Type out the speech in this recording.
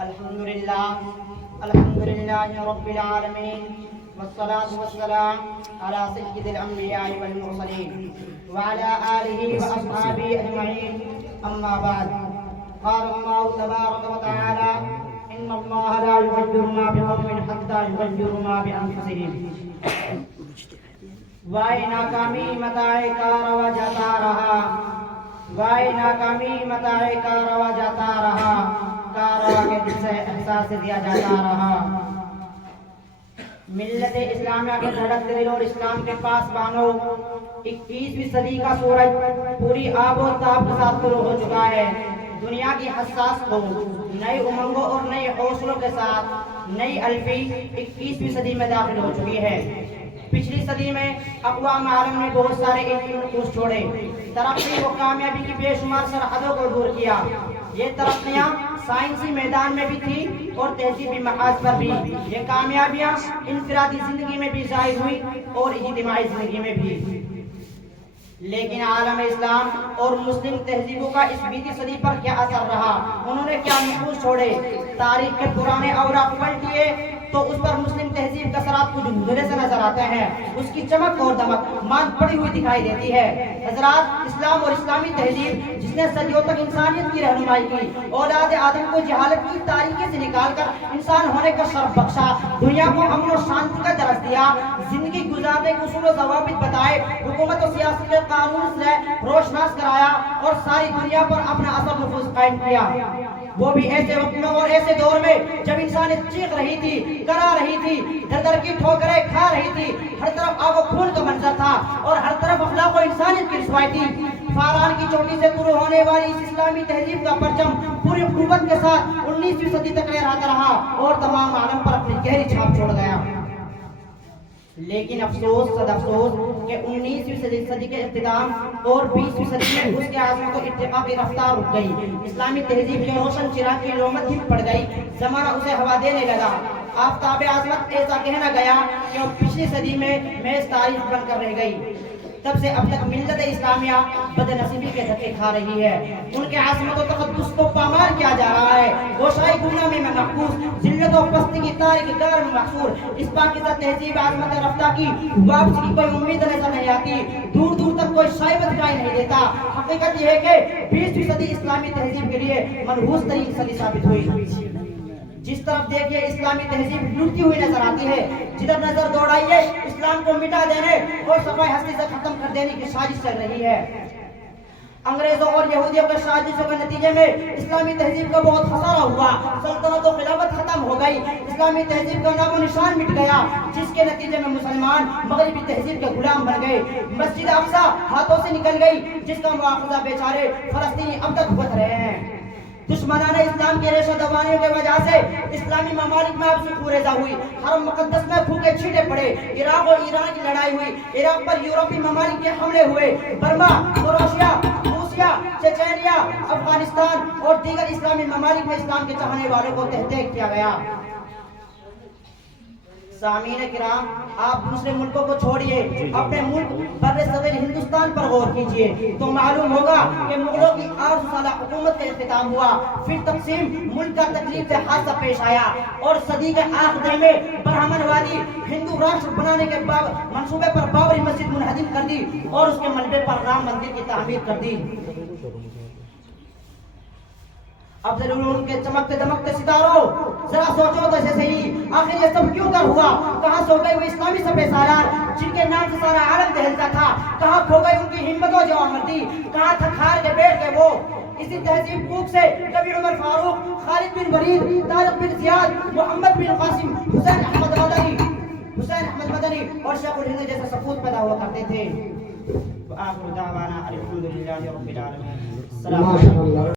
الحمد لله رب العالمين والصلاة والسلام على سيد الأنبياء والمرسلين وعلى آله وأصحابه أجمعين أما بعد قال الله تبارك وتعالى إن الله لا يغير ما بقوم حتى يغيروا ما بأنفسهم وائے ناکامی متاع کا روا جاتا رہا وائے ناکامی متاع کا روا جاتا رہا کاروا کے دل سے احساس دیا جاتا رہا ملت اسلامیہ کے دھڑکتے دل اور اسلام کے پاس بانو 21ویں صدی کا سورج پوری آب و تاب کے ساتھ شروع ہو چکا ہے دنیا کی حساس قوم نئے امنگوں اور نئے حوصلوں کے ساتھ نئی الفی 21ویں صدی میں داخل ہو چکی ہے پچھلی صدی میں اقوام عالم نے بہت سارے علمی نقوش چھوڑے ترقی و کامیابی کی بے شمار سرحدوں کو دور کیا یہ ترقیاں سائنسی میدان میں بھی تھی اور تہذیبی محاذ پر بھی یہ کامیابیاں انفرادی زندگی میں بھی ظاہر ہوئی اور اجتماعی زندگی میں بھی لیکن عالم اسلام اور مسلم تہذیبوں کا اس 20ویں صدی پر کیا اثر رہا انہوں نے کیا نقوش چھوڑے تاریخ کے پرانے اوراق پلٹ دیے تو اس پر مسلم تہذیب کا سراب کچھ دھندلے سے نظر آتے ہیں اس کی چمک اور دمک ماند پڑی ہوئی دکھائی دیتی ہے حضرات اسلام اور اسلامی تہذیب جس نے صدیوں تک انسانیت کی رہنمائی کی اولاد آدم کو جہالت کی تاریکی سے نکال کر انسان ہونے کا شرف بخشا دنیا کو امن و شانتی کا درس دیا زندگی گزارنے کے اصول و ضوابط بتائے حکومت و سیاست کے قانون سے روشناس کرایا اور ساری دنیا پر اپنا اثر نفوذ قائم کیا وہ بھی ایسے وقت میں اور ایسے دور میں جب انسانیت چیخ رہی تھی کرا رہی تھی در در کی ٹھوکریں کھا رہی تھی ہر طرف آگ و خون کا منظر تھا اور ہر طرف اخلاق و انسانیت کی رسوائی تھی فاران کی چوٹی سے شروع ہونے والی اس اسلامی تہذیب کا پرچم پوری قوت کے ساتھ 19ویں صدی تک لہراتا رہا اور تمام عالم پر اپنی گہری چھاپ چھوڑ گیا لیکن افسوس صد افسوس کہ 19ویں صدی کے اختتام اور 20ویں صدی میں اس کے عظمت و ارتقاء کی رفتار رک گئی اسلامی تہذیب کے روشن چراغ کی لومت ہی پڑ گئی زمانہ اسے ہوا دینے لگا آفتاب عظمت ایسا کہنا گیا کہ وہ پچھلی صدی میں محض تاریخ بن کر رہ گئی تب سے اب تک ملت اسلامیہ بد نصیبی کے دھکے کھا رہی ہے ان کے عظمت و تقدس کو پامال کیا جا رہا ہے گوشائی گمنامی میں محفوظ ذلت و پستی کی تاریخ گار میں محصور اس پاکستان تہذیب عظمت رفتہ کی واپسی کی کوئی امید نظر نہیں آتی دور دور تک کوئی شائبہ دکھائی نہیں دیتا حقیقت یہ ہے کہ 20ویں صدی اسلامی تہذیب کے لیے منحوس ترین صدی ثابت ہوئی جس طرف دیکھیے اسلامی تہذیب لوٹتی ہوئی نظر آتی ہے جدھر نظر دوڑائیے اسلام کو مٹا دینے اور صفائی ہستی سے ختم کر دینے کی سازش چل رہی ہے انگریزوں اور یہودیوں کے سازشوں کے نتیجے میں اسلامی تہذیب کا بہت خسارہ ہوا سلطنت و خلافت ختم ہو گئی اسلامی تہذیب کا نام و نشان مٹ گیا جس کے نتیجے میں مسلمان مغربی تہذیب کے غلام بن گئے مسجد اقصی ہاتھوں سے نکل گئی جس کا مواخذہ بیچارے فلسطینی اب تک بھگت رہے ہیں دشمنان اسلام کے ریشہ دوانیوں کی وجہ سے اسلامی ممالک میں اب سکون ریزہ ہوئی حرم مقدس میں پھوکے چھیٹے پڑے عراق اور ایران کی لڑائی ہوئی عراق پر یورپی ممالک کے حملے ہوئے برما کروشیا روسیا چچینیا افغانستان اور دیگر اسلامی ممالک میں اسلام کے چاہنے والوں کو تحقیق کیا گیا سامعین کرام آپ دوسرے ملکوں کو چھوڑیے اپنے ملک برصغیر ہندوستان پر غور کیجئے تو معلوم ہوگا کہ مغلوں کی 800 سالہ حکومت کا اختتام ہوا پھر تقسیم ملک کا تکلیف سے حادثہ پیش آیا اور صدی کے آخر میں برہمن وادی ہندو راشٹر بنانے کے منصوبے پر بابری مسجد منہدم کر دی اور اس کے ملبے پر رام مندر کی تعمیر کر دی افضل العلوم کے چمکتے دمکتے ستاروں ذرا سوچو تو ایسے ہی آخر یہ سب کیوں کر ہوا کہاں سو گئے وہ اسلامی سپہ سالار جن کے نام سے سارا عالم دہلتا تھا کہاں کھو گئی ان کی ہمت و جوامردی کہاں تھک ہار کے بیٹھ گئے وہ اسی تہذیب کوک سے کبھی عمر فاروق خالد بن ولید طارق بن زیاد محمد بن قاسم حسین احمد مدنی اور شیخ الہند جیسے سپوت پیدا ہوا کرتے تھے وآخر دعوانا الحمدللہ رب العالمین السلام علیکم